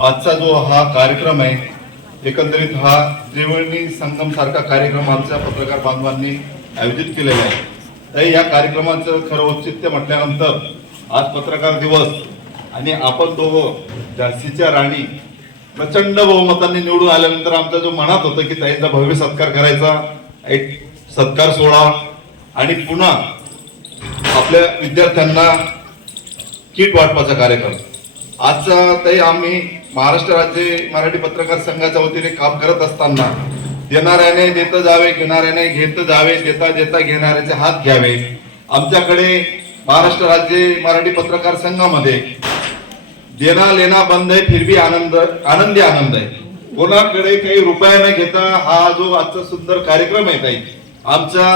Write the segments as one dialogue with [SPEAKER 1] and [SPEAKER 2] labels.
[SPEAKER 1] आजचा जो हा कार्यक्रम आहे एकंदरीत हा त्रिवेणी संगम सारखा कार्यक्रम आमच्या पत्रकार बांधवांनी आयोजित केलेला आहे. तर या कार्यक्रमाचं खरं औचित्य म्हटल्यानंतर आज पत्रकार दिवस आणि आपण दोघं झाशीच्या राणी प्रचंड बहुमतांनी निवडून आल्यानंतर आमचा जो मनात होतं की ताईंचा भव्य सत्कार करायचा एक सत्कार सोहळा आणि पुन्हा आपल्या विद्यार्थ्यांना किट वाटपाचा कार्यक्रम. आजचा ते आम्ही महाराष्ट्र राज्य मराठी पत्रकार संघाच्या वतीने काम करत असताना देणाऱ्याने देत जावे घेणाऱ्याने घेत जावे देता देता घेणाऱ्याचे हात घ्यावे. आमच्याकडे महाराष्ट्र राज्य मराठी पत्रकार संघामध्ये देना लेना बंद आहे फिर भी आनंद आनंदी आनंद आहे कोणाकडे काही रुपया न घेता हा जो आजचा सुंदर कार्यक्रम आहे काही आमच्या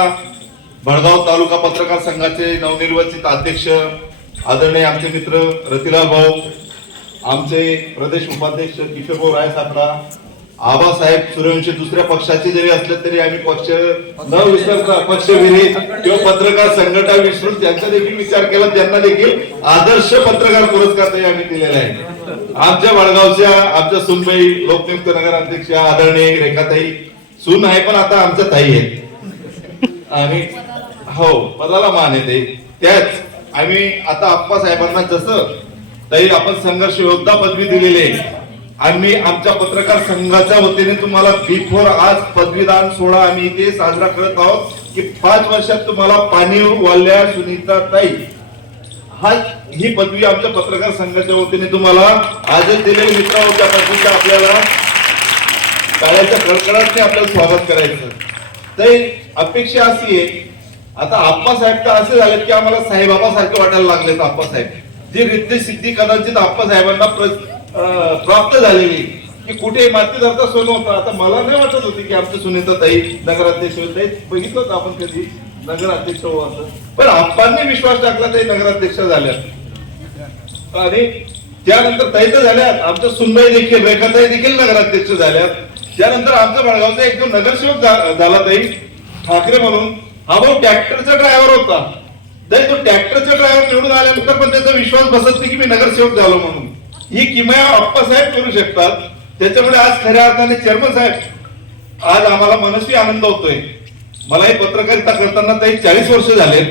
[SPEAKER 1] भडगाव तालुका पत्रकार संघाचे नवनिर्वाचित अध्यक्ष आदरणीय आमचे मित्र रतिलाल भाऊ आमचे प्रदेश उपाध्यक्ष किशोरभाऊ राय सापडा आबासाहेब सूर्यवंशी दुसऱ्या पक्षाचे जरी असले तरी आम्ही पक्ष न विसरता पक्ष किंवा पत्रकार संघटना विसरून त्यांचा देखील विचार केला त्यांना देखील आदर्श पत्रकार पुरस्कार आम्ही दिलेला आहे आमच्या वडगावच्या आमच्या सुनबाई लोकनियुक्त नगर अध्यक्ष आदरणीय रेखाताई सून आहे पण आता आमच्या ताई आहे आणि हो पदाला मान येते त्याच आम्ही आता आप्पा साहेबांना जसं ताई आपण संघर्ष योद्धा पदवी दिलेली आहे. आम्ही आमच्या पत्रकार संघाच्या वतीने तुम्हाला बिफोर आज पदवीदान सोहळा आम्ही इथे साजरा करत आहोत की पाच वर्षात तुम्हाला पाणी वाल्या सुनीता ताई हा ही पदवी आमच्या पत्रकार संघाच्या वतीने तुम्हाला आजच दिलेले मित्र होत्या पदवीच्या आपल्याला टाळ्याच्या कडकडाटने आपल्याला स्वागत करायचं. तर अपेक्षा अशी आहे आता आप्पासाहेब तर असे झालेत की आम्हाला साईबाबासारखे वाटायला लागलेत आप्पासाहेब जी रिद्धी सिद्धी कदाचित आप्पासाहेबांना प्राप्त झालेली. की कुठे माती धरता सोनं होतं आता मला नाही वाटत होती की आमच्या सुनीता ताई नगराध्यक्ष होते. बघितलं होतं आपण कधी? नगराध्यक्ष हो असं. पण आप्पांनी विश्वास टाकला ताई नगराध्यक्ष झाल्या आणि त्यानंतर ताई तर झाल्यात. आमच्या सुनबाई देखील रेखाताई देखील नगराध्यक्ष झाल्यात. त्यानंतर आमचा बळगावचा एक नगरसेवक झाला ताई ठाकरे म्हणून. हा भाऊ ट्रॅक्टरचा ड्रायव्हर होता. ताई तो ट्रॅक्टरचा ड्रायव्हर निवडून आल्यानंतर पण त्याचा विश्वास बसत नाही की मी नगरसेवक झालो म्हणून. ही किमया अप्पासाहेब करू शकतात. त्याच्यामुळे आज खऱ्या अर्थाने चेअरमन साहेब आज आम्हाला मनस्वी आनंद होतोय. मला हे पत्रकारिता करताना काही चाळीस वर्ष झाले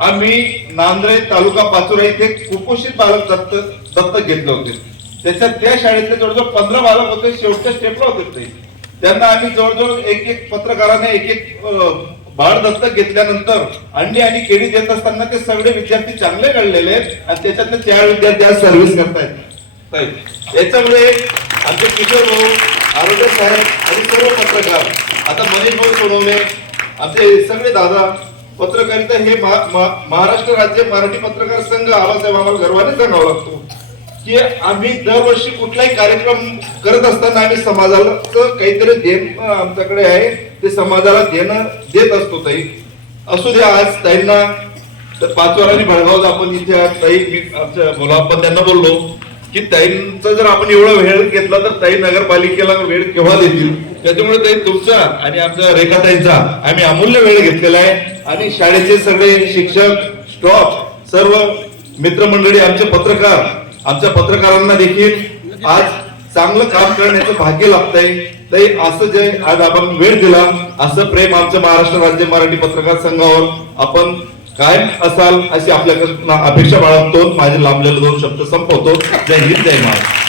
[SPEAKER 1] आम्ही नांद्रे तालुका पाचोरा इथे कुपोषित बालक दत्त दत्तक घेतले होते. त्याच्यात त्या शाळेतले जवळजवळ पंधरा बालक होते. शेवटच्या स्टेपला होते ते. त्यांना आम्ही जवळजवळ एक एक पत्रकाराने एक एक बाळ दत्तक घेतल्यानंतर अंडी आणि केळी देत असताना ते सगळे विद्यार्थी चांगले घडलेले आहेत आणि त्याच्यातले चार विद्यार्थी आज सर्व्हिस करतायत. याच्यामुळे आमचे किशोर भाऊ आरोग्य साहेब आणि सर्व पत्रकार आता मनीष भाऊ सोडवणे आमचे सगळे दादा पत्रकारिता हे महा- महा- महाराष्ट्र राज्य मराठी पत्रकार संघ आबासाहेब आम्हाला गर्वाने सांगावा लागतो की आम्ही दरवर्षी कुठलाही कार्यक्रम करत असताना आम्ही समाजाला काहीतरी देण आमच्याकडे आहे. ते समाजाला देणं देत असतो ताई. असू द्या आज ताईंना तर पाच वारांनी भडगाव आपण इथे आज ताई मी आमच्या बोला आपण त्यांना बोललो की ताईंचा जर आपण एवढा वेळ घेतला तर ताई नगरपालिकेला वेळ केव्हा देतील? त्याच्यामुळे ताई तुमचा आणि आमच्या रेखाताईंचा आम्ही अमूल्य वेळ घेतलेला आहे. आणि शाळेचे सगळे शिक्षक स्टॉफ सर्व मित्रमंडळी आमचे पत्रकार आमच्या पत्रकारांना देखील आज चांगलं काम करण्याचं भाग्य लागतंय ते असं जे आज आपण वेळ दिला असं प्रेम आमच्या महाराष्ट्र राज्य मराठी पत्रकार संघावर आपण कायम असाल अशी आपल्याकडून अपेक्षा बाळगतो. माझे लांबलेले दोन शब्द संपवतो. जय हिंद जय महाराष्ट्र.